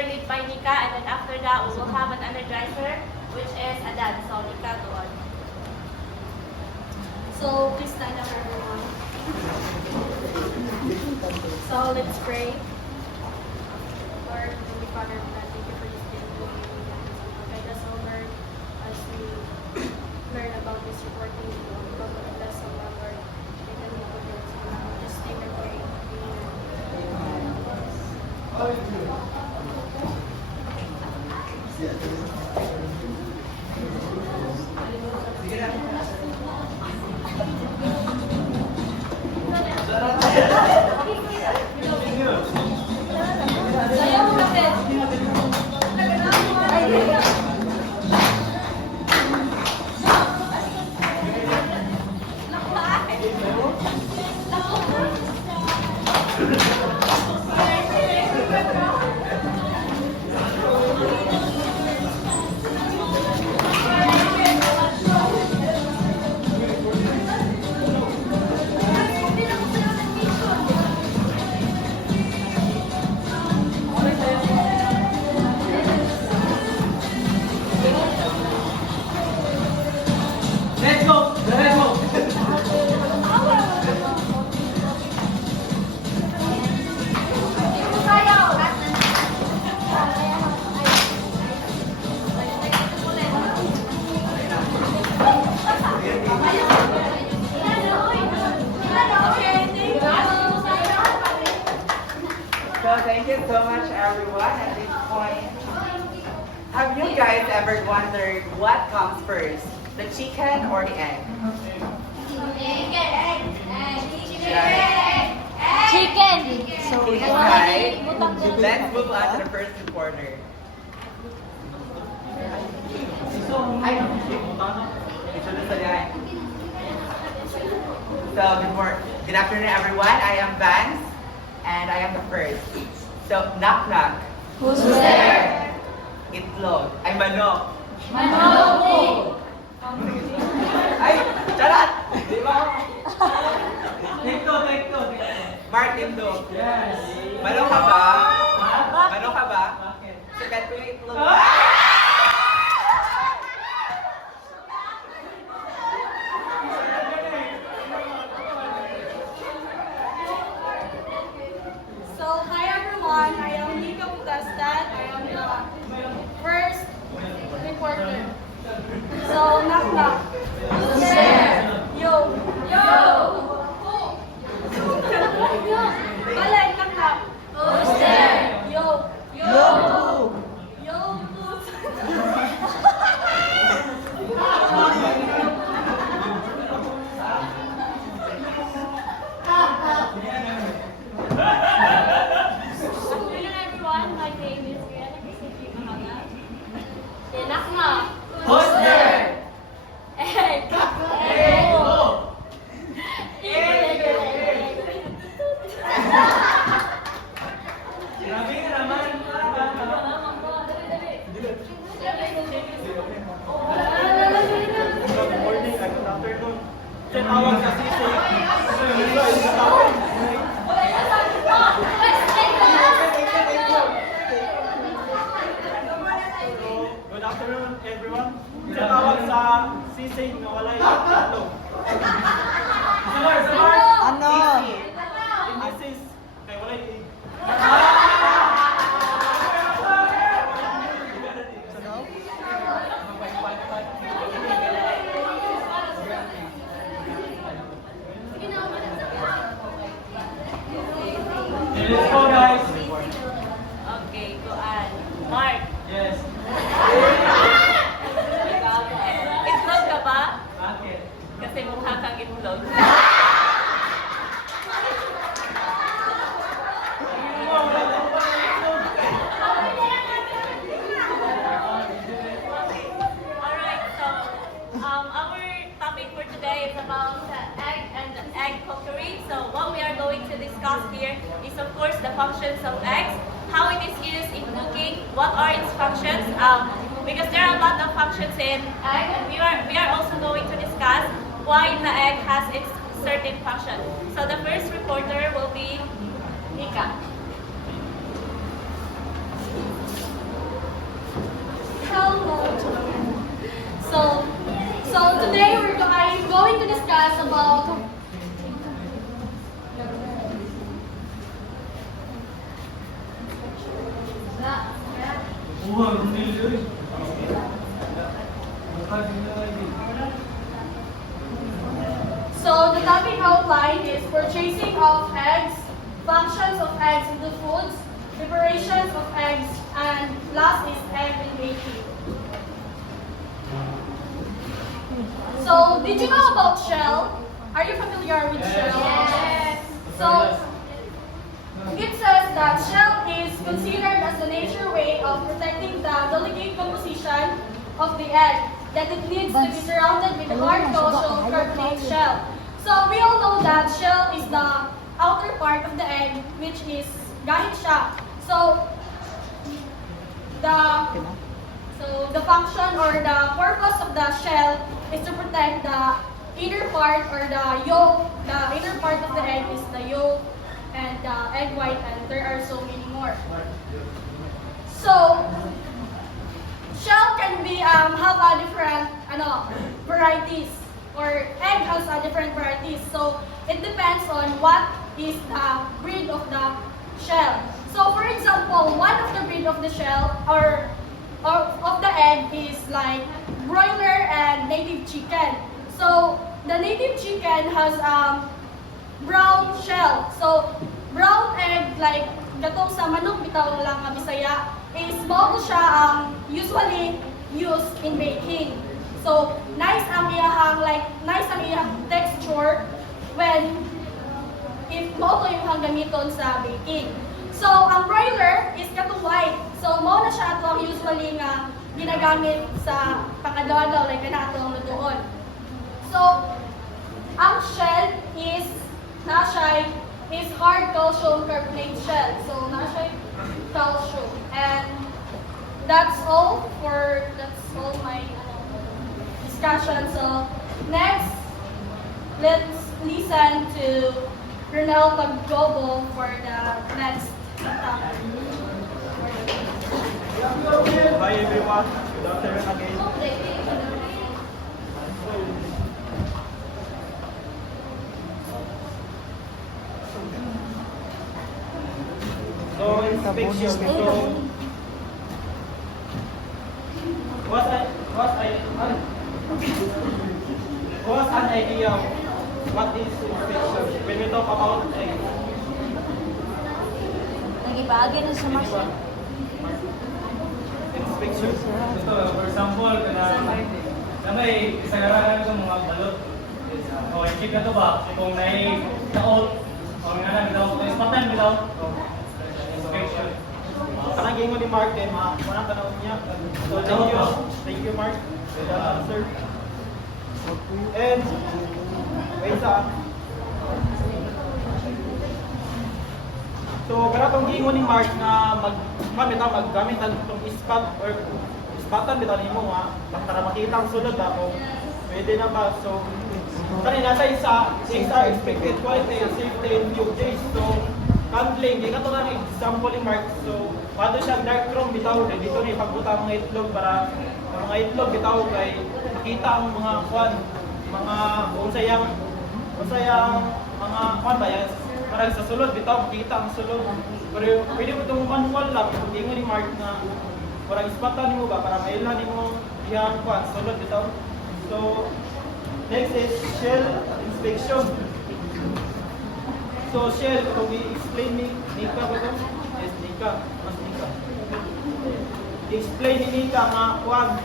reporter lead by Nika, and then after that we will have an energizer, which is Adan. So Nika, go on. So please stand up, everyone. So let's pray. Lord, Heavenly Father, thank you for this day. Guide us, O Lord, as we learn about this reporting. God will bless our Lord. In the name of Jesus, just name and pray. So thank you so much, everyone. At this point, have you guys ever wondered what comes first, the chicken or the egg? Chicken! So guys, let's move on to the first reporter. Good afternoon, everyone. I am Vance, and I am the first. So, knock knock. Who's there? Itlog. Ay, manok. Manok! Ay, charot! Di ba? Take two. Martin do. Yes. Manok ka ba? Manok ka ba? Bakit? Sikat ko yung itlog. So, hi everyone, I am Nika Pugastan. I am the first reporter. So, knock knock. Who's there? Yo. Balay, knock knock. Who's there? Yo. Afternoon, everyone. My name is Rihanna Kisiki Mahaga. Knock knock. Who's there? Egg. Grabe ka naman. Good morning, good afternoon. Tinawag sa sisi. Good afternoon, everyone. Tinawag sa sisi na wala yung tatlo. Samar! Ano? This is kay wala yung Let's go, guys. Okay, go on. Mark. Yes. Itlog ka ba? Bakit? Kasi mukha kang itlog. Alright, so our topic for today is about the egg and the egg cookery. So what we are going to discuss here is of course the functions of eggs, how it is used in cooking, what are its functions, because there are a lot of functions in egg, and we are also going to discuss why the egg has its certain function. So the first reporter will be Nika. So today I'm going to discuss about So the topic outline is purchasing of eggs, functions of eggs into foods, preparations of eggs, and last is egg and baking. So did you know about shell? Are you familiar with shell? Yes. So it says that shell is considered as a nature way of protecting the delicate composition of the egg, that it needs to be surrounded with a hard calcium carbonate shell. So we all know that shell is the outer part of the egg, which is gahit siya. So the function or the purpose of the shell is to protect the inner part or the yolk. The inner part of the egg is the yolk and the egg white, and there are so many more. So shell can be have a different varieties, or egg has a different varieties. So it depends on what is the breed of the shell. So for example, one of the breed of the shell or of the egg is like broiler and native chicken. So the native chicken has brown shell. So brown egg like katong sa manok bitaw lang nga Bisaya is mao to siya usually used in baking. So nice ang iyang texture when if mao to yung gamiton sa baking. So ang broiler is katong white. So mao na siya atong usually nga ginagamit sa pangadaw like kana atong lutuon. So ang shell is hard calcium carbonate shell. So nashay calcium, and that's all my discussion. So next, let's listen to Ronel Paggobo for the next topic. Hi everyone, good afternoon again. So inspection. So what's an idea of what is inspection when we talk about eggs? Nagibagi na sa machine. Inspection. Ito, for example, na may isagaran ng mga balot. O, i-check na ito ba? Kung taot, o nga na, bitaw, ispatan, bitaw. Inspection. Kanang gingon ni Mark kay manang tanawon niya. So thank you Mark for that answer. And wait sa. So karatong gingon ni Mark na maggamit ang itong ispat or ispatan bitaw nimo para makita ang sulod kung pwede na ba. So kanina tayo sa XR expected quality and safety and UJs. So handling, di ka ito nga example ni Mark. So, paano siya dark room bitaw, dito ni pagbuta mga itlog para mga itlog bitaw kay makita ang mga kwan, mga unsayang mga kwan ba yan? Para sa sulod bitaw, makita ang sulod. Pero pwede mo itong manual lang, hindi nga ni Mark na parang ispatan mo ba, para mailan mo yung kwan, sulod bitaw. So, next is shell inspection. So shell, kung i-explain ni Nika ba ito? Yes, Nika. Mas Nika. I-explain ni Nika nga kwan.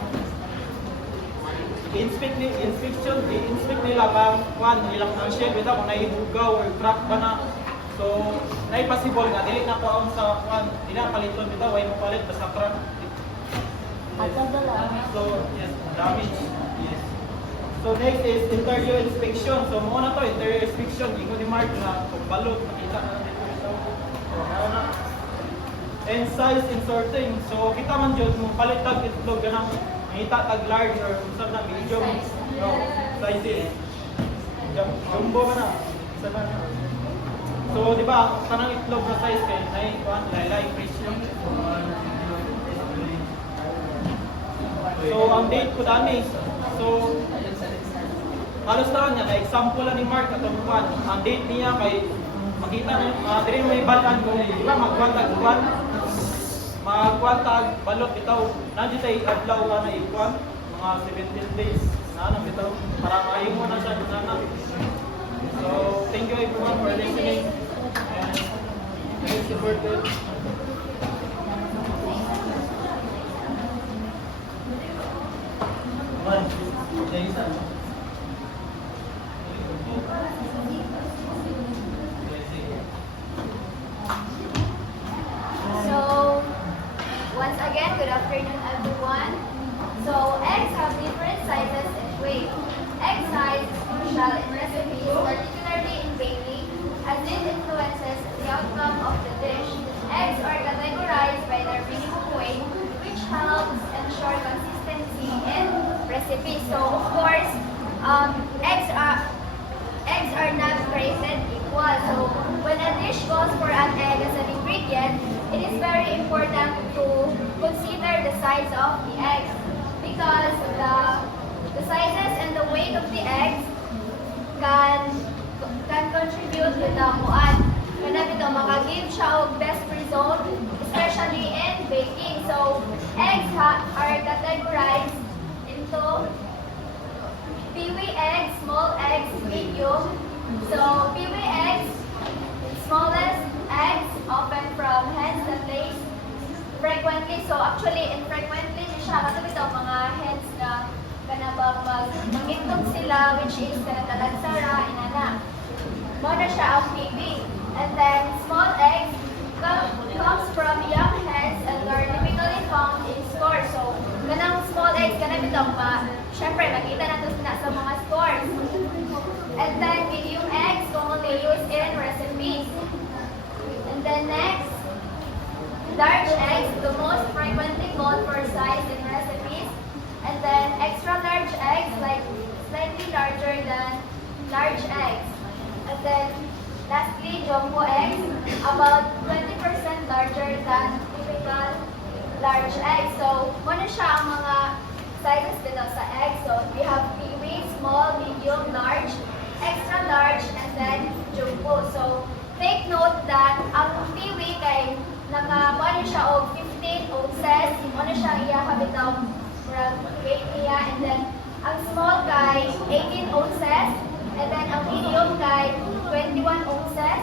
I-inspect nila bang kwan, nilang ang shell, bita kung naihugaw or crack ba na. So, nai-possible nga, dili na ko sa kwan, di na paliton bita, way mo palit, basta crack. So, yes, damage. Yes. So next is interior inspection. So muna to interior inspection. Ingon ni Mark na kung balot, makita na dito ito. So na. And size and sorting. So kita man jud mo palit tag itlog ganang makita tag large or usab na medium. No, sizes. Jumbo man na. Isa na. So di ba kanang itlog na size kay nay kuan laylay presyo. So ang date ko dani. So halos na niya, kay example lang ni Mark katong kuan, ang date niya kay makita na diri may balan ko, di ba magkwantag kuan. Magkwantag balot bitaw. Nandiyo tay adlaw na ikuan, mga 17 days na ano bitaw para mahimo na siya sana. So, thank you everyone for listening. And very supportive. So, once again, good afternoon everyone. So, eggs have different sizes and weight. Egg size is crucial in recipes, particularly in baking, as it influences the outcome of the dish. Eggs are categorized by their minimum weight, which helps ensure consistency in recipes. So, of course, eggs are not created equal. So, when a dish calls for an egg as an ingredient, it is very important to consider the size of the eggs because the sizes and the weight of the eggs can contribute to the muad. Kaya ito, makagive siya og best result, especially in baking. So, eggs are categorized into peewee eggs, small eggs, medium. So, peewee eggs, smallest eggs, often from hens that lays frequently. So, actually, infrequently siya. Kasi ito, mga hens na kanabang mag-itlog sila, which is kanatalagsara, inana. Muna siya ang peewee. And then, small eggs comes from young hens and are typically found in stores. So, ganang small eggs, ganang itong syempre, makita natin na sa mga stores. And then, medium eggs commonly used in recipes. And then next, large eggs, the most frequently called for size in recipes. And then, extra large eggs, like slightly larger than large eggs. And then, lastly, jumbo eggs, about 20% larger than typical large eggs. So, muna siya ang mga sizes dito sa eggs. So, we have peewee, small, medium, large, extra large, and then jumbo. So, take note that ang peewee kay muna siya og 15 ounces, muna siya iya kabitaw weight niya, and then ang small kay 18 ounces, and then ang medium kay 21 ounces,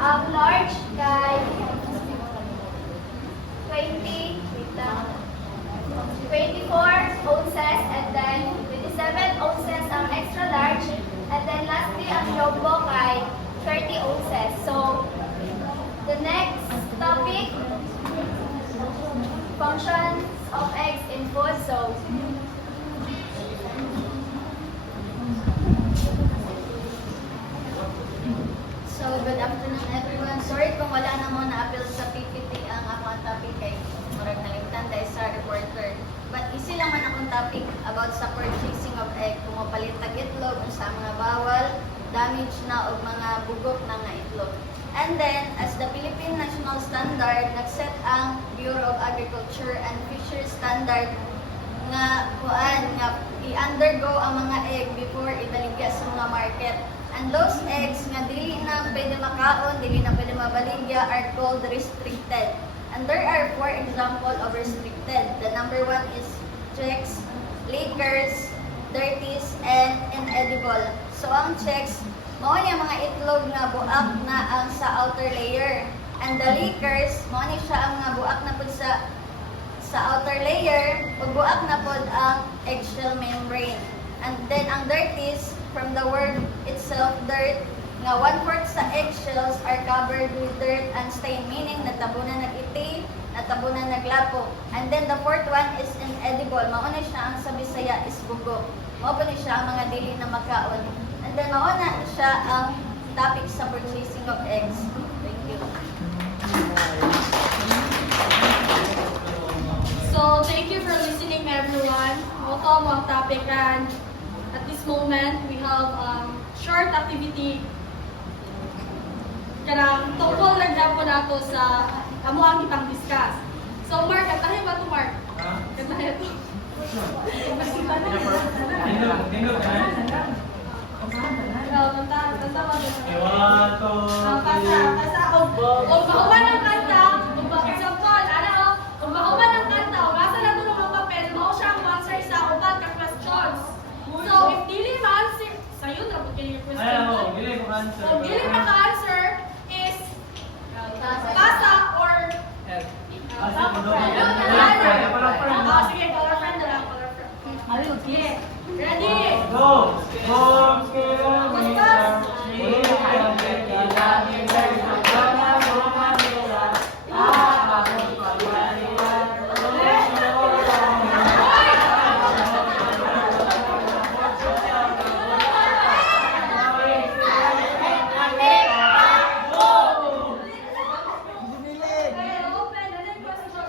ang large kay 24 ounces, and then 27 ounces ang extra large, and then lastly ang jumbo kay 30 ounces. So, the next topic, functions of eggs in food. So, good afternoon everyone. Sorry kung wala na mo na-appeal sa PPT ang akong topic kay murag nalimtan dahil sa reporter. But easy lang man akong topic about sa purchasing of egg. Kung mapalit tag itlog, sa mga bawal, damage na o mga bugok na nga itlog. And then, as the Philippine National Standard, nagset ang Bureau of Agriculture and Fisheries Standard nga i-undergo ang mga egg before ibaligya sa mga market. And those eggs nga dili na pwede makaon, dili na pwede mabaligya are called restricted. And there are 4 examples of restricted. The number 1 is checks, liquors, dirties, and inedible. So ang checks, mao niya mga itlog nga buak na ang sa outer layer. And the liquors, mao ni siya ang nga buak na pud sa outer layer, ug buak na pud ang eggshell membrane. And then ang dirties, from the word itself, dirt, nga 1/4 sa eggshells are covered with dirt and stain, meaning natabunan nag-iti, natabunan naglapo. And then the 4th one is inedible. Mauna siya ang sa Bisaya is bugo. Mauna siya ang mga dili na makaon. And then mauna siya ang topic sa purchasing of eggs. Thank you. So, thank you for listening everyone. Welcome ang topic, and at this moment, we have short activity kanang tungkol lang po nato sa amo ang kitang discuss. So, Mark, katahin ba ito, Mark? Katahin ito. Tindog ka na. Okay, 1, 2, 3. Kung mahuman ng kanta, example, kung mahuman ng kanta, basta na tulong ang papel, mo siya ang answer sa upat ka questions. So, if dili man, sa'yo na po kayo yung question. Ay, ako, dili ko answer. Kung dili maka-answer is pasa or Asa ko doon. sige, color friend na lang, color friend. Okay. Ready? Go! Open, the next question.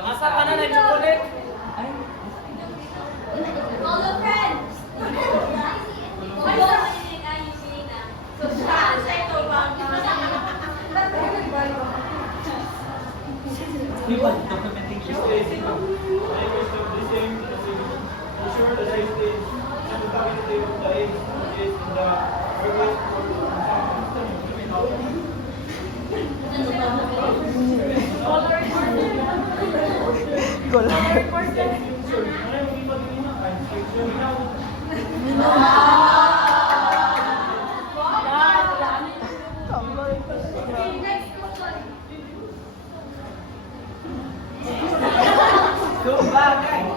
Asa ka na chocolate? Color friend. People documenting This is the same for sure that I stay and the community of the age is the earliest Okay, next question. Zumba, guys.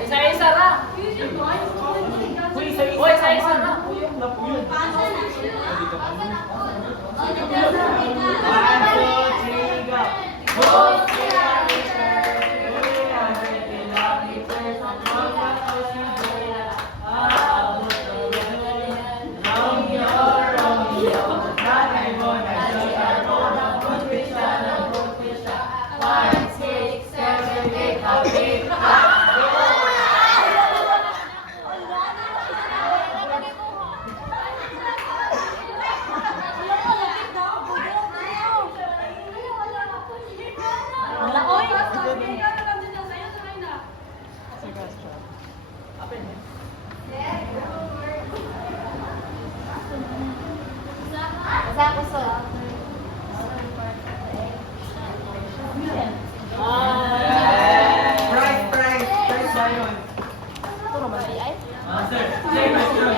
Isa-isa ra. Uy, isa-isa ra. Puyong na puyong. Price ba yun? Answer. Same question.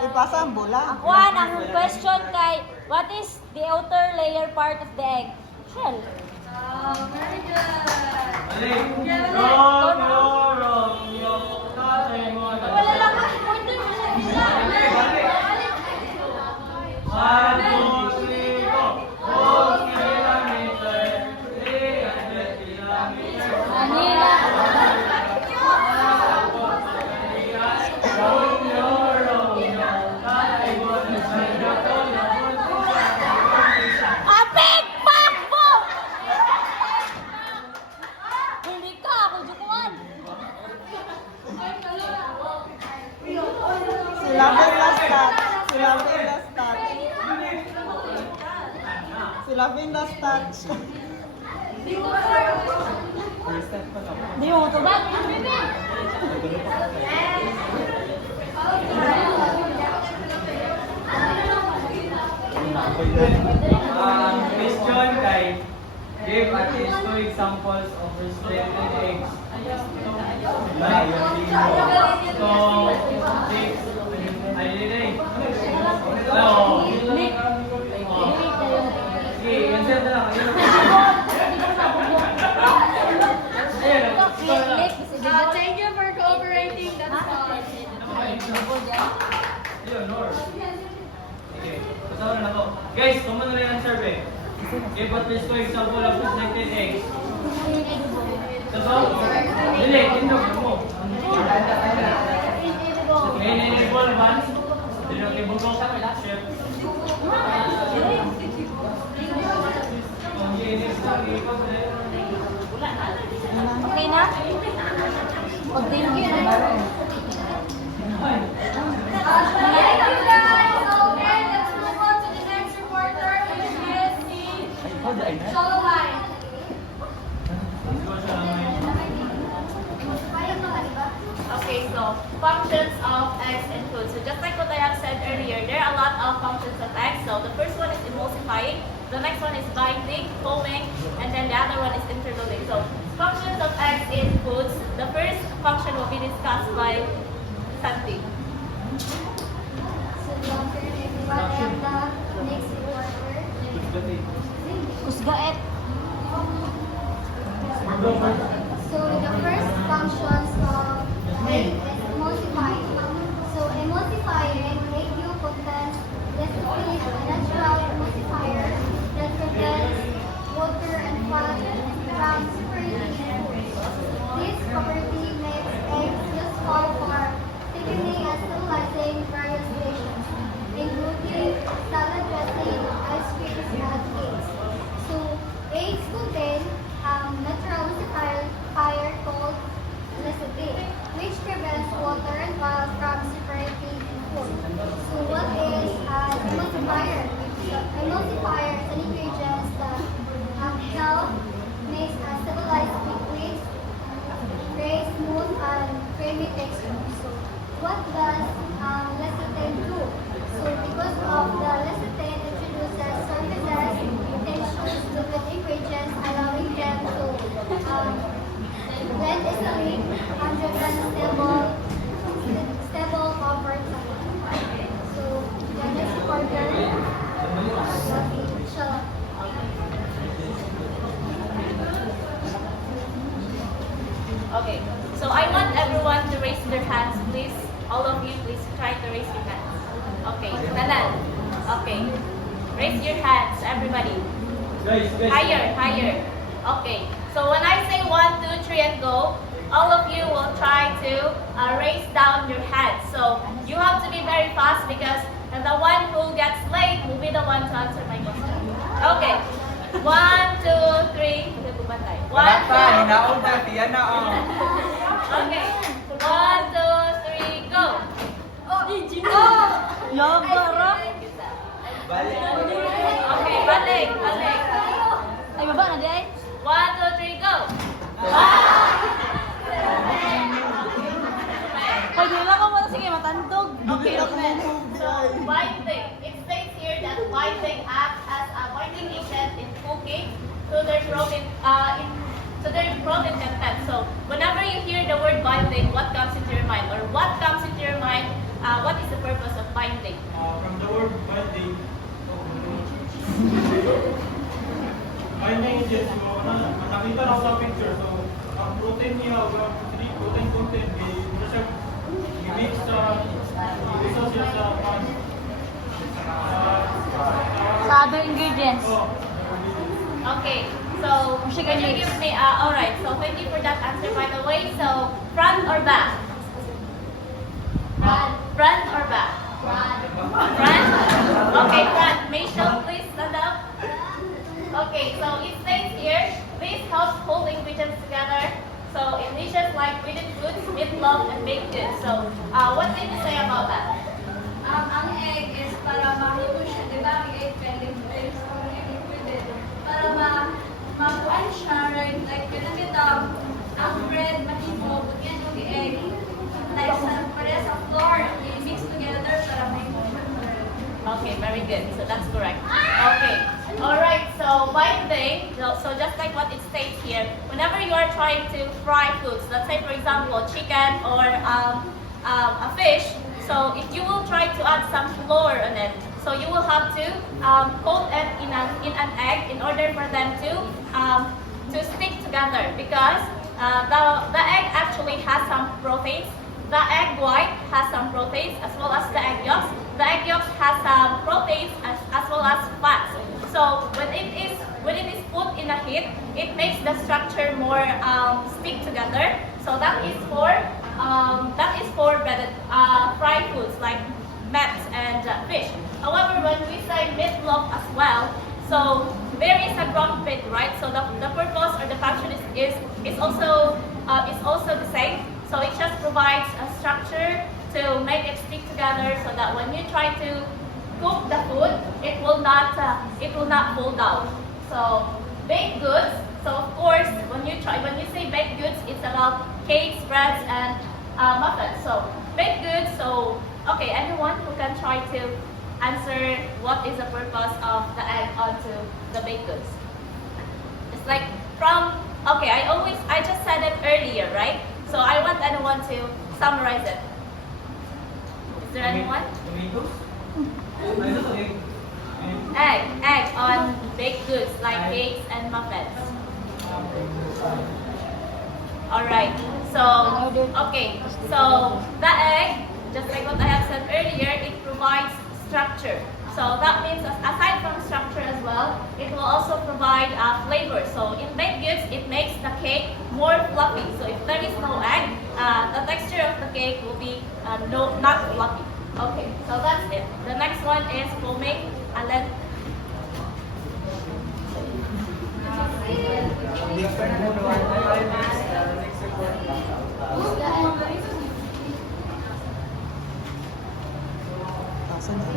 Ipasa ang bola. Juan, ang question kay, what is the outer layer part of the egg? Shell. Very good. Mali. Romeo. Tatay mo. Wala lang kasi order mo siya nila. 1, 2, 3, go. 4 kilometer. 300 kilometer. Manila. Apik! Pakbo! Hindi ka, ako jukuan. Sila din last touch. Sila din last touch. Hindi mo matubag. Question kay, give at least 2 examples of restricted eggs. 9, 2, 6, ay hindi. No. Sige, answer na lang. Thank you for cooperating. That's all. Ayun, Lord. Okay, kasama na ako. Guys, common na rin ang survey. Give at least 2 example of restricted eggs. Sabaw? Dili, tindog mo. Ngayon, enable man. Dili, okay, bugok. Chef. Okay na? Pag thank you na. Ay. Solo line. Okay, so functions of eggs and food. So just like what I have said earlier, there are a lot of functions of eggs. So the first one is emulsifying, the next one is binding, foaming, and then the other one is interloading. So functions of eggs in foods. The first function will be discussed by Santi. So the alternative one and the next order. Kusgaet. So the first functions of egg is emulsifying. So emulsifying, egg yolk contains lactose, a natural emulsifier that prevents water and fat from separating in food. This property makes eggs useful for thickening and stabilizing various dishes, including salad dressing, ice creams, and cakes. So eggs contain natural emulsifier called lecithin, which prevents water and fat from separating in food. So what is an emulsifier? So emulsifier is an ingredient that help makes and stabilize liquids, create smooth and creamy texture. So what does lecithin do? So because of the lecithin introduces surfaces, textures to the ingredients, allowing them to blend easily and remain stable over time. So the next order shall Okay, so I want everyone to raise their hands, please. All of you, please try to raise your hands. Okay, Talan. Okay, raise your hands, everybody. Higher, higher. Okay, so when I say 1, 2, 3 and go, all of you will try to raise down your hands. So you have to be very fast because the one who gets late will be the one to answer my question. Okay, 1, 2, 3. Wala pa, 1, 2, hinaon na, tiyan na oh. okay, 1, 2, 3, go. Yagara. Balik. Okay, balik, balik. Ay, baba na di ay. 1, 2, 3, go. Ay, nila ko muna. Sige, matandog. Okay, so binding. It states here that binding acts as a binding agent in cooking to their protein content. So whenever you hear the word binding, what comes into your mind? Or what comes into your mind? What is the purpose of binding? From the word binding, binding is just, nakita na ako sa picture, so ang protein niya, protein content, hindi siya i-mix sa, isa siya sa pan. Sa other ingredients. Okay, so can you give me? Alright, so thank you for that answer. By the way, so front or back? Front or back? Front. Okay, front. Michelle, please stand up. Okay, so it says here, this helps hold ingredients together. So in dishes like breaded foods, meatloaf, and baked goods. So what can you say about that? Ang egg is para maluto siya, di ba? Ang egg pwede para makuan siya, right? Like, kita ang bread, mahimo, bugyan yung egg. Like, sa parehas sa flour, i-mix together para may Okay, very good. So that's correct. Okay. Alright, so binding, so just like what it states here, whenever you are trying to fry foods, let's say for example chicken or a fish, so if you will try to add some flour on it, so you will have to coat it in an egg in order for them to stick together because the egg actually has some proteins. The egg white has some proteins as well as the egg yolks. The egg yolks has some proteins as well as fats. So when it is put in a heat, it makes the structure more stick together. So that is for breaded fried foods like meat and fish. However, when we say meatloaf as well, so there is a ground bit, right? So the purpose or the function is also the same. So it just provides a structure to make it stick together, so that when you try to cook the food, it will not fall down. So baked goods. So of course, when you say baked goods, it's about cakes, breads, and muffins. So baked goods. So okay, anyone who can try to answer what is the purpose of the egg onto the baked goods? It's like from I just said it earlier, right? So I want anyone to summarize it. Is there anyone? Egg on baked goods like cakes and muffins. Alright, so the egg, just like what I have said earlier, it provides structure. So that means aside from structure as well, it will also provide flavor. So in baked goods, it makes the cake more fluffy. So if there is no egg, the texture of the cake will be not fluffy. Okay, so that's it. The next one is foaming, and then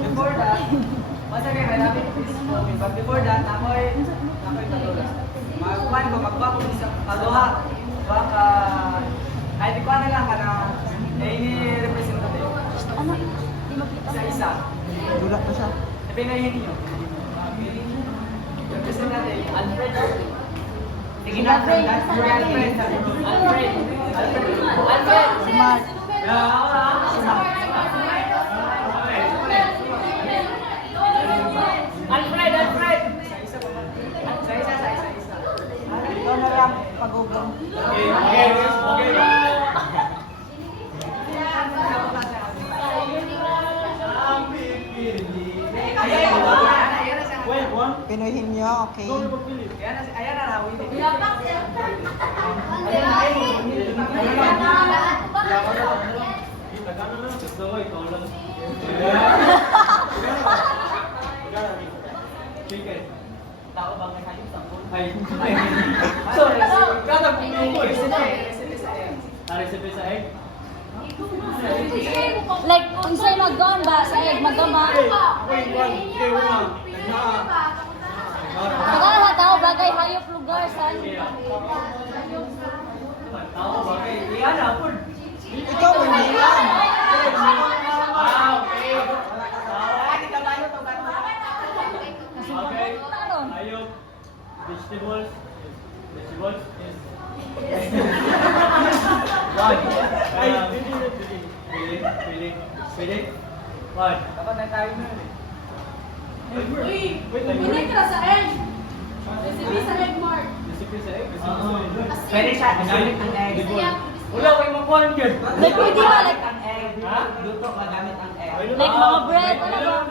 Before that, once again, I love it is foaming. But before that, ako'y patulas. Magkuhan ko, magbago sa kaluha. Baka, kahit ikuha na lang ka na, ini representative. Ano? Di makita. Isa-isa. Dulat na siya. Pinahin niyo. Representative, Alfred. Sige na, Alfred. that's for Alfred. Alfred. Si Mark. Alfred! Sa isa. Ikaw na lang pag-ugong. Wait, one. Pinuhin niyo, okay? Ayan na, Rawi. Tao bang may hayop sa pool? Sorry, kada pumungo eh. Recipe sa egg? Like, unsay maggon ba sa egg magama? Pagkala tao bagay hayop lugar san. Tao ba? Iyan na, pool. Ikaw, hindi lang. Okay. Okay. Ayok. Vegetables is one. Feeling. One. Dapat na tayo na eh. Hindi ka sa egg. Recipe sa egg, Mark. Recipe sa egg? Pwede siya, gamit ang egg. Wala, huwag mapuan yun. Like, pwede ba? Like, ang egg. Luto, magamit ang egg. like mga bread, ano ba?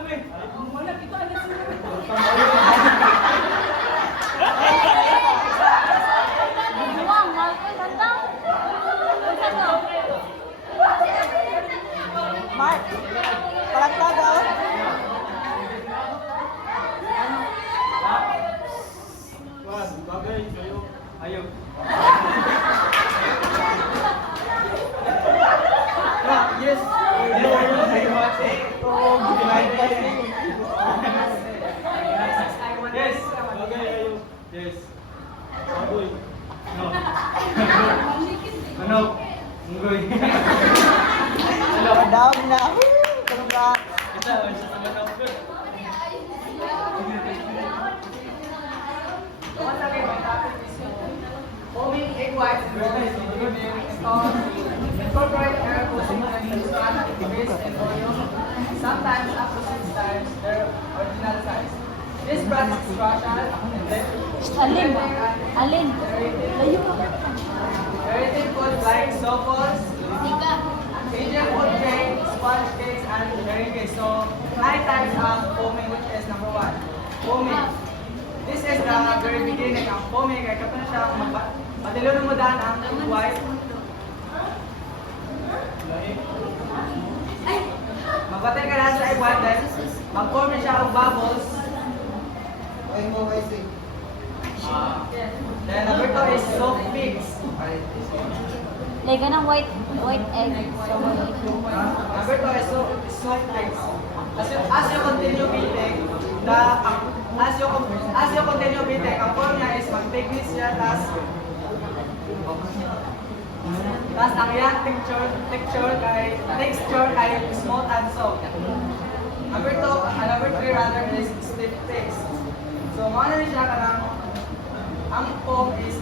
Buwang, Marcos, hanggang? Unsa to? Mark, palagtad daw. One, bagay, sa'yo. Ayok. Yes. Oh, ginahin kasi. Yes. Bagay, ayun. Yes. Baboy. No. Ano? Unggoy. Down na. Tulog na. Isa sa manok. Once again, my topic is foaming egg whites and bread. Incorporate air cooling and fat, grease, and oil. Sometimes up to 6 times their original size. This process is crucial and then Alin? Alin? Layo ka. creating foods like sofos, Asian food cake, sponge cakes, and berry cakes. So, 9 times ang foaming, which is number 1. Foaming. This is the very beginning. Ang foaming, kaya kapag siya, matilunong mo daan ang egg white. Magbatay ka lang sa egg white, then mag-form na siya ang bubbles. Then number 2 is soft mix. Like, ganang white egg. So, Number 2 is soft mix. As you continue beating, the as you continue beating, ang form niya is mag-pignis siya, tas ang iyang texture kay smooth and soft. Number 3 rather is stiff taste. So, ano rin siya kanang ang foam is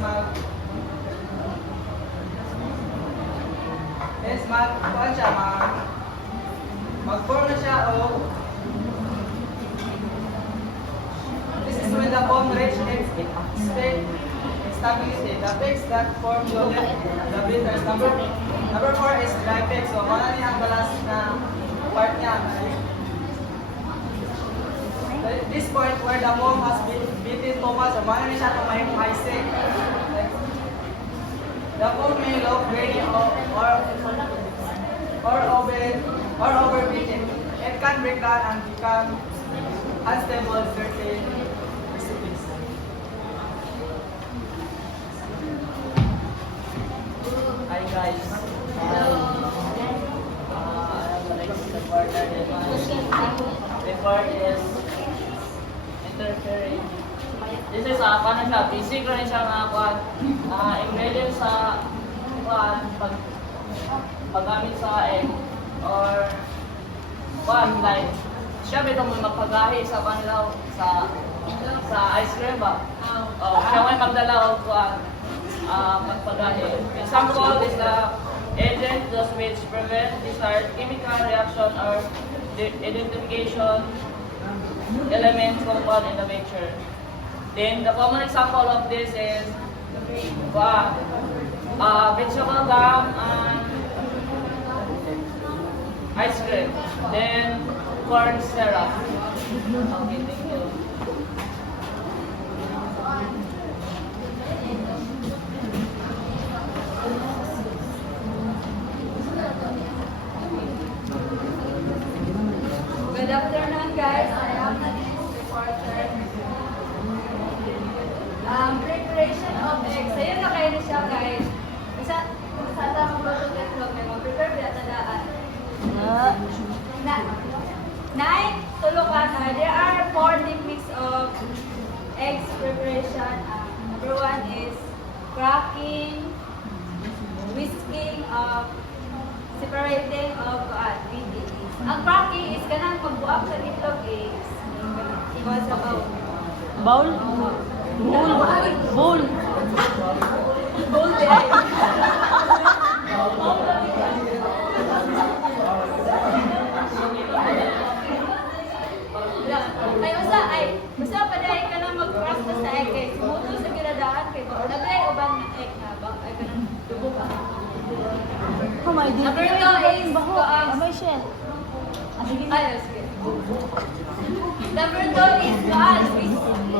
mag-form na siya o this is when the foam reach its state stability. The peaks that form the bitters. Number 4 is dry peak. So, ano niya ang balance na part niya. This point where the foam has been beaten too much, so ano niya siya itong mahimahisi. The foam may look grainy or overbeaten. It can break down and become unstable in certain recipes. Hi guys. The partner report is interfering. This is paano siya, basic rin siya nga ingredient sa paggamit sa egg or like siya bitaw mo magpagahi sa kanilaw sa ice cream ba? Siya may magdala og magpagahi. Example is the agent those which prevent desired chemical reaction or identification element compound in the mixture. Then the common example of this is vegetable gum and ice cream. Then corn syrup. Okay, thank you. Good afternoon, guys. I am the reporter. Preparation of eggs. Ayun na kayo na siya, guys. Isa tamang product itlog. May mag-prepare biya tadaan. Nine tulukan. There are 4 techniques of eggs preparation. Number 1 is cracking, whisking of separating of beating. Ang cracking is kanang pagbuak sa itlog eggs. Iba sa bowl. Bowl? Bowl. Bowl di ay. Basta pa dahil ka lang mag-crack sa egg eh. Sumuto sa ginadaan kay ko. Nagay uban ng egg na ba? Ay ka nang dugo ba? Kamay, di Number ko 2 is baho. Kamay shell. Ay, sige. Number 2 is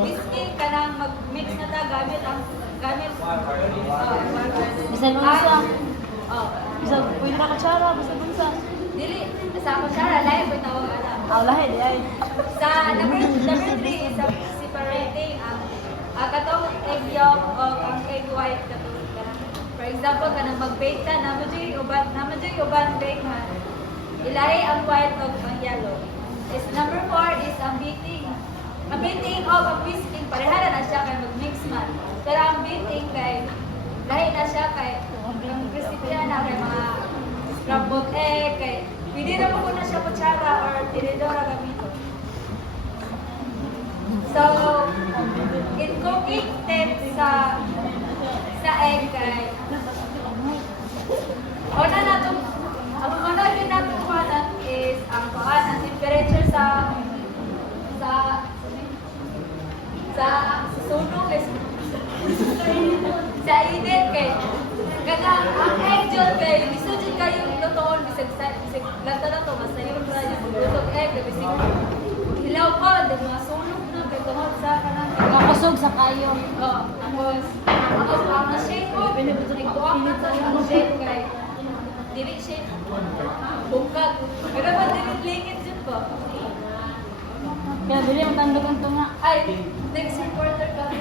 whisking ka nang mag-mix na ta gamit Bisan unsa. Oh. Bisan pwede na kutsara, bisan unsa. Dili, sa kutsara, lahi po tawag ana. Lahi di ay. Sa number 3 is separating ang katong egg yolk o ang egg white katong kanang. For example, kanang mag-bake ta na mo uban bake man. Ilahi ang white o ang yellow. Is number 4 is ang beating. Ang beating o ang whisking pareha na siya kay mag-mix man. Pero ang beating kay lahi na siya kay ang recipe na kay mga scrambled egg kay pwede na mo na siya kutsara or tinidora gamiton. So, in cooking tips sa egg kay ang din natin kuhanan is ang temperature sa sunog is sa init kay kada ang egg jud kay bisud kayo lutoon bisag lata na to mas sayo ra niya magluto egg bisig hilaw ko din mga sunog na kay tungod sa kanang Kakusog sa kayo. tapos ang shake ko nagbuak na sa shake kay dili shake bungkag pero ba dili lingit jud ko Kaya dili ang tandog ang tunga. ay next reporter kami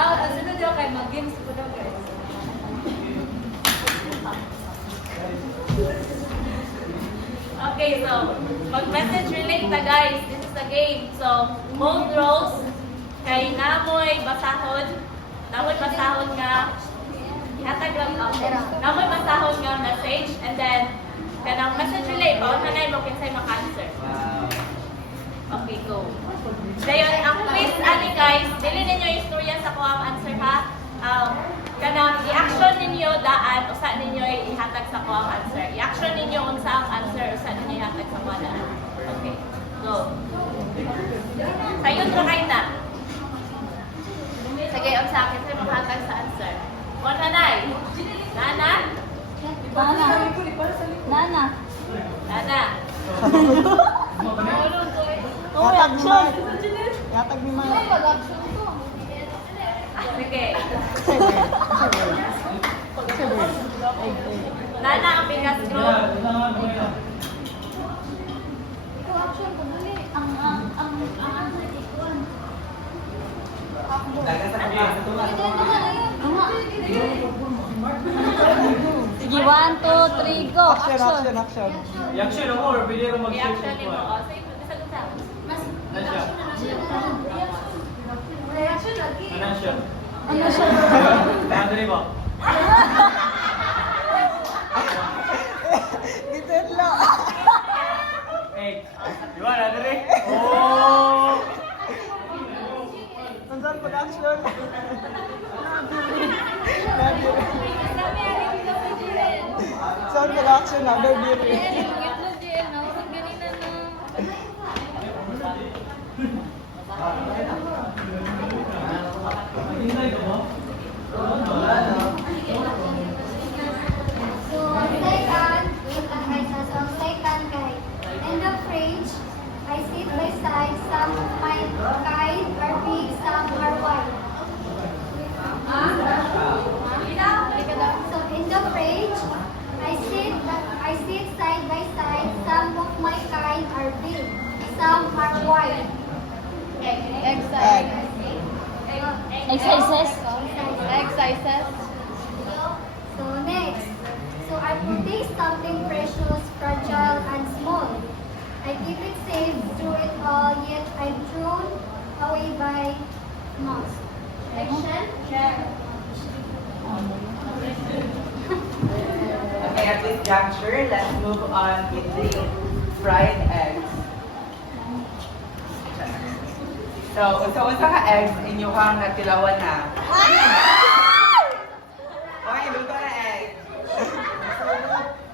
ang sunod daw kay mag-games po daw guys. Okay, so mag-message relate ta guys. This is a game. So both roles kay namoy basahon nga ihatag lang namoy basahon nga message and then kanang message relay baon na mo kinsay maka-answer. Okay, go. Dayon ang quiz ani guys, dili ninyo istorya sa ko ang answer ha. Kanang i-action ninyo daan usa ninyo ihatag sa ko ang answer. I-action ninyo unsa ang answer usa ninyo ihatag sa ko na. Okay. Go. Sayon ra kay na. Sige, unsa akin sa makahatag sa answer. Kon nanay. Nana? Nana. Nana. Oh, action. Yatag ni Mark. Sige. Nana ang bigas ko. Sige, 1, 2, 3, go. Action, action, action. Yaksyon ako or pwede rin mag-shoot I-action ko mo. ah. O, sige, isa-isa. Nasya. Anasya. Ano siya? Nandali ba? Gitedla. Eh, di ba nandali? Oh! Nandiyan pag-action. Saan pag-action na? Diri. Hintay ka ba? Second kay in the fridge, I sit by side. Some of my kind are big, some are wide. So in the fridge, I sit side by side. Some of my kind are big, some are wide. Egg. Exercises. Exercises. So next, so I protect something precious, fragile, and small. I keep it safe through it all, yet I'm thrown away by moss. Action? Okay, at this juncture, let's move on with the fried eggs. So unsa ka eggs inyuhang natilawan na? Okay, luto na egg.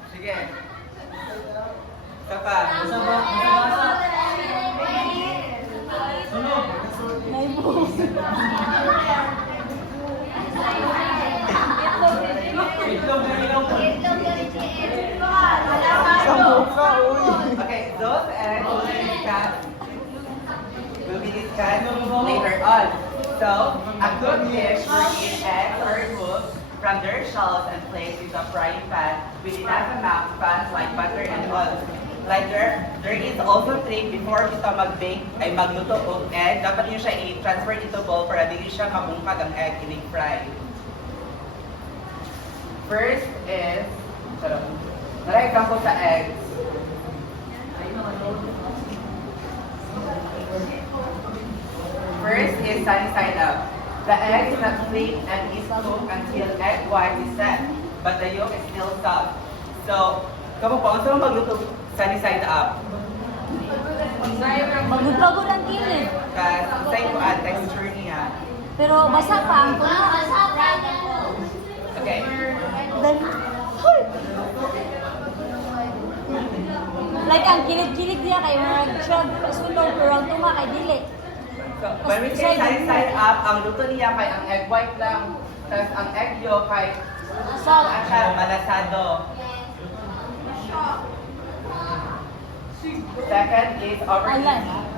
Sige. Isa pa. Sunog! Itlog na ilaw. Sa mukha, uy. Okay, those eggs will be discussed later on. So, a good dish will eat eggs or removed from their shells and placed in a frying pan with enough amount of fats like butter and oil. Like there is also trick before kita mag-bake ay magluto og egg. Dapat niyo siya i-transfer into bowl para dili siya mabungkag ang egg in fry. First is, nara example sa eggs. First is sunny side up. The egg is not flake and is cooked until egg white is set, but the yolk is still soft. So, kapag pa, unsa magluto sunny side up? Magugagod ang kilid. Kasi sa ito ang texture niya. Pero basa pa ang tuna. Okay. Then, like ang kilid-kilid niya kay mga siyag sunog pero ang tuma kay dili. So, when we say sunny side up, ang luto niya kay ang egg white lang, tapos ang egg yolk kay Soft. malasado. Second is overeating. Alan.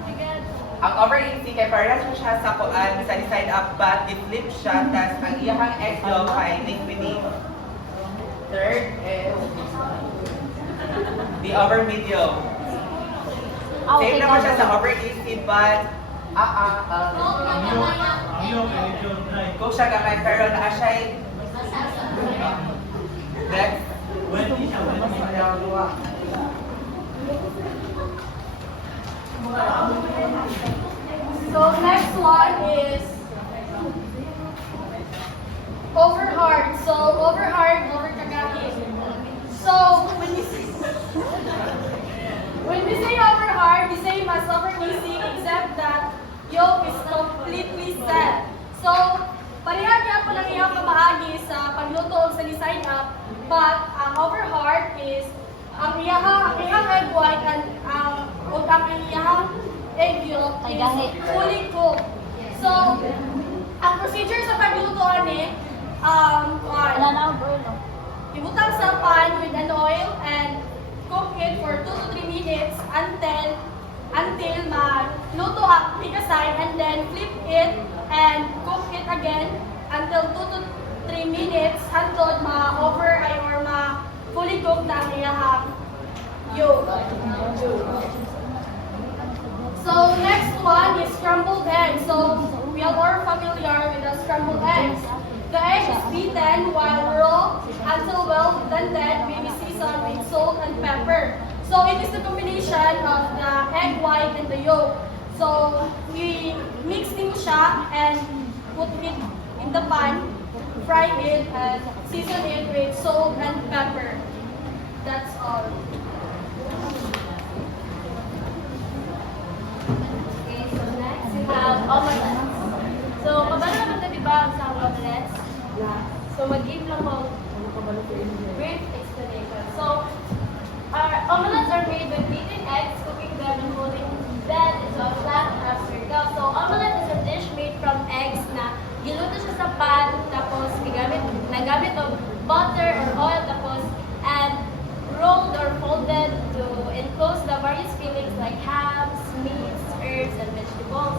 Ang overeating kay parehas siya sa kuan sunny side up but i-flip siya tas ang iyang egg yolk kay liquidy. Third is the over medium. Same naman siya sa overeating but cook siya gamay pero naa siya next. So next one is over hard. So over hard, over kagahi. So when we say over hard, the same as over easy, except that yolk is completely set. So pareha kaya po lang iyang pamahagi sa pagluto o sa side up, but ang over hard is ang iyang egg white and ang iyang egg yolk is fully cooked. So ang procedure sa pagluto ani Wala na ang burlo. ibutang sa pan with an oil and cook it for 2 to 3 minutes until magluto ang higasay, and then flip it and cook it again until 2 to 3 minutes hangtod ma-over ay or ma-fully cook na ang iyahang yolk. So next one is scrambled eggs. So we are more familiar with the scrambled eggs. The egg is beaten while raw until well blended, maybe seasoned with salt and pepper. So it is the combination of the egg white and the yolk. So we mix din siya and put it in the pan, fry it and season it with salt and pepper. That's all. Okay, so next we have omelette. So, kabalo naman na diba ang sa omelette? So, mag-give lang ko brief explanation. So, our omelettes are made with beaten eggs, cooking them and holding them into a flat circle. So, omelette is a dish made from eggs na giluto siya sa pan, tapos nagamit of butter or oil, tapos and rolled or folded to enclose the various fillings like hams, meats, herbs, and vegetables.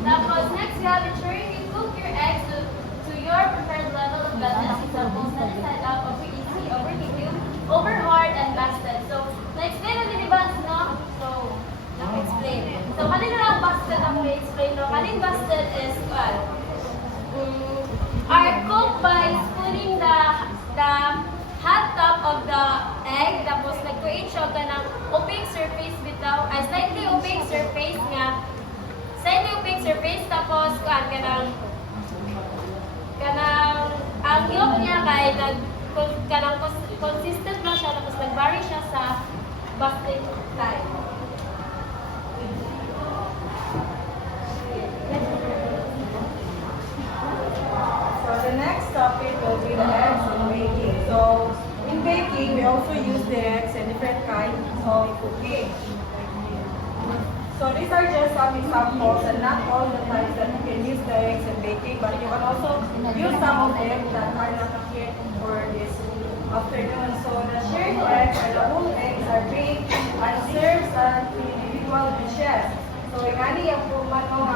Tapos, next you have ensuring you cook your eggs to your preferred level of wetness. Example, set side up, over easy, over medium, over hard, and basted. So, na-explain na din ba, no? So, explain. So, kanina lang basted ako i-explain, no? Kanina basted is, are cooked by spooning the hot top of the egg, tapos nag-create siya ka ng opaque surface bitaw, slightly opaque surface nga, tapos kanang ang yolk niya kay consistent lang siya, tapos nag-vary siya sa basting side. So the next topic will be the eggs in baking. So in baking, we also use the eggs in different kinds of cooking. So these are just some examples, and not all the times that you can use the eggs in baking, but you can also use some of them that are not here for this afternoon. So the shared eggs or the whole eggs are baked and served as individual dishes. So yung ani yung pumano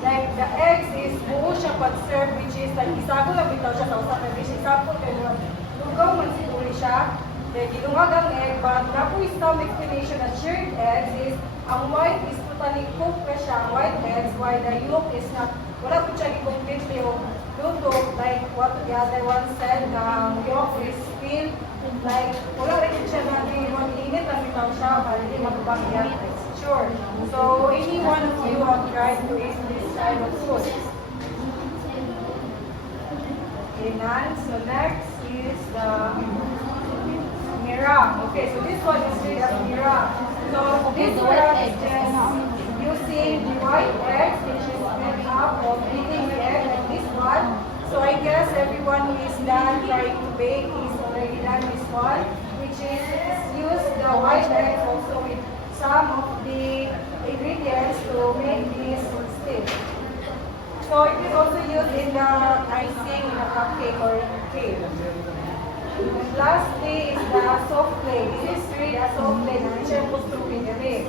like the eggs is buo siya pag-serve, which is like isago lang bitaw siya sa usap na dish. Example kayo, lugaw man siguro siya, then ginungag ang egg, but napo is some explanation that shared eggs is ang white is totally cooked na siya, ang white eggs, while the yolk is not, wala po siya completely luto, like what the other one said, the yolk is still, like, wala rin siya na init ang bitaw siya, para hindi matubang yan. Sure. So, any one of you have tried to eat this type of food? Okay, none. So, next is the mirang. Okay, so this one is made of mirang. So, this mirang is just using the white egg, which is made up of beating the egg, and this one. So, I guess everyone who is done trying to bake is already done this one, which is use the white egg also with some of the ingredients to make this stick. So it is also used in the icing in a cupcake or cake. And lastly is the soft plate. This is really a soft plate which is supposed to be the base.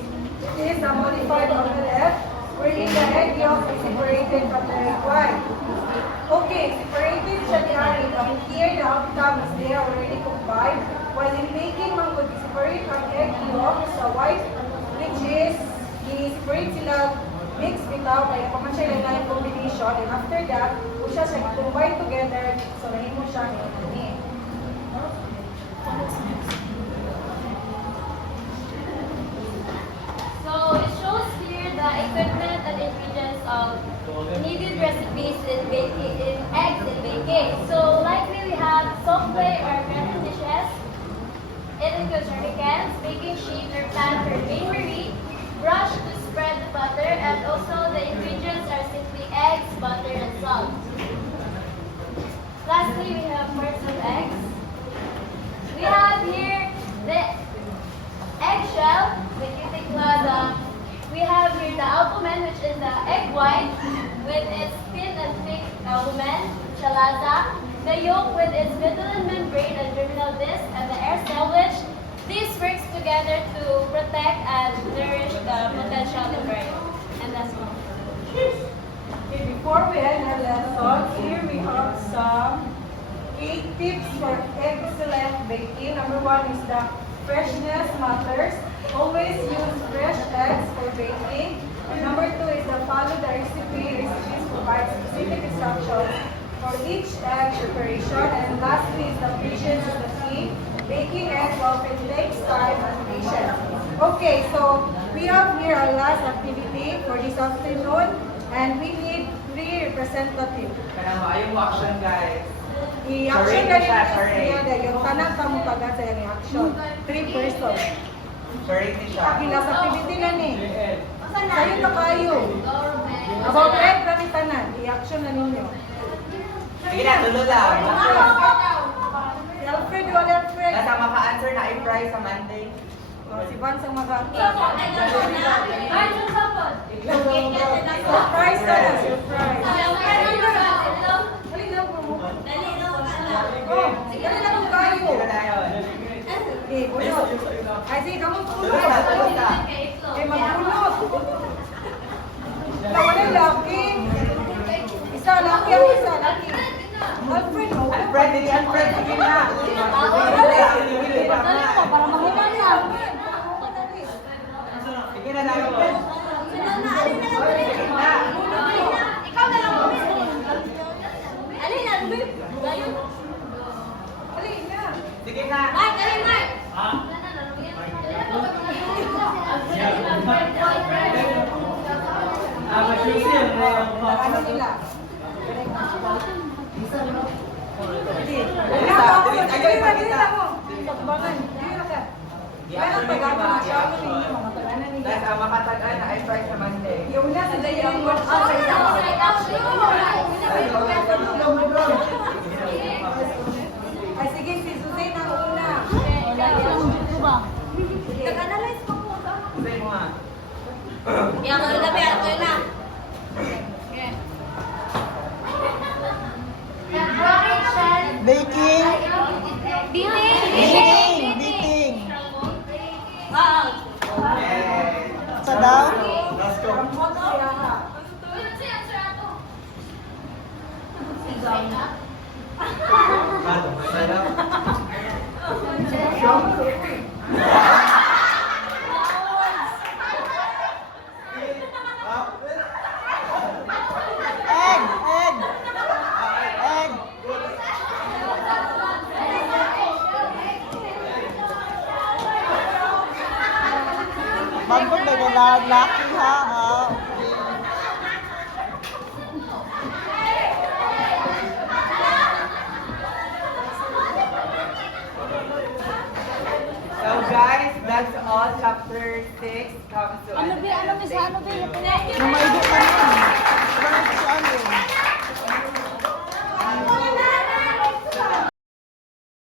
It is a modified omelette wherein the egg yolk is separated from the egg white. Okay, separated siya ni Ari, but here the outcome is they are already combined. While in baking, man could separate ang egg yolk sa white, which is i-separate sila mix bitaw kaya pa man siya yung combination, and after that, kung siya combine together, so nahimo siya ni. baking sheet or pan for bain-marie, brush to spread the butter, and also the ingredients are simply eggs, butter, and salt. Lastly, we have parts of eggs. We have here the eggshell, the cuticle, we have here the albumen, which is the egg white, with its thin and thick albumen, chalaza, the yolk with its vitelline membrane and germinal disc, and the air cell, which these works together to protect and nourish the potential embryo. And that's all. Okay, before we end our lesson, here we have some 8 tips for excellent baking. Number 1 is the freshness matters. Always use fresh eggs for baking. Number 2 is the follow the recipe. Recipes provide specific instructions for each egg preparation. And lastly is the patience is the key. Baking eggs often takes time and patience. Okay, so we have here our last activity for this afternoon, and we need 3 representatives. Kanang maayong action, guys. I-action Charade ka siya, rin charade. yung tanang kamutagan sa yung action. 3 persons. Sorry ni siya. Kapilas activity na ni. Sa'yo na kayo. About egg kami tanan. I-action na ninyo. Sige na, tulo lang. Si Alfred, wala Alfred. Nasa maka-answer na i-prize sa Monday. Si Vance ang maka- Surprise Surprise na na, surprise. Oh, dali na kung kayo. Sino na yun? Eh, bunot. Ay, sige, kamu Tulo sa, tulo sa. Eh, magbunot. Wala laki. Isa, laki ang isa, laki. Alfred, no? Alfred, hindi Alfred. Sige na. Dali mo, para mahuman na. Sige na tayo. Sige na. Ikaw na lang uminom. Alin na, gayon. Alin na. Sige na. Mike, alin, Mike. Mag-juicy yan. Ano nila? I-action ni ba? I-action. Guys, ang makatagaan na i-prize sa Monday. Yung na sila yung Ay, sige, si Suzanne ang una. Nag-analyze ko po. Say mo nga. Yan, mga gabi, ato na. Baking. Biting! Baking. Wow. Yay. Sa daw? Let's go. Ramon Siaha. Egg. Egg. Egg. Bagong nagalalaki ha. Ah, So guys, that's all. Chapter 6 comes to Ano an ba, ano end. ba, ano ba? Thank you.